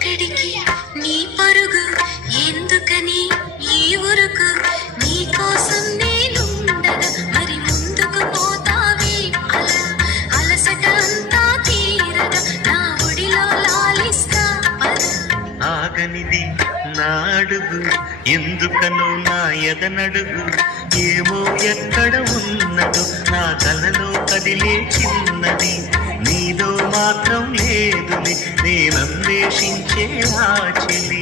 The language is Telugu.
ఎక్కడికి నీ పరుగు, ఎందుకని ఈ ఉరుకు, నీ కోసం నేనుండగా మరి ముందుకు పోతావే అలా, అలసట అంతా తీరగా నా ఒడిలో లాలిస్తా పద. ఆగనిది నా అడుగు, ఎందుకనో నా ఎదనడుగు, ఏమో ఎక్కడ ఉన్నదో నా కలలో కదిలే చిన్నది, నీలో మాత్రం లేదులే నేనన్వేషించే ఆ చెలి.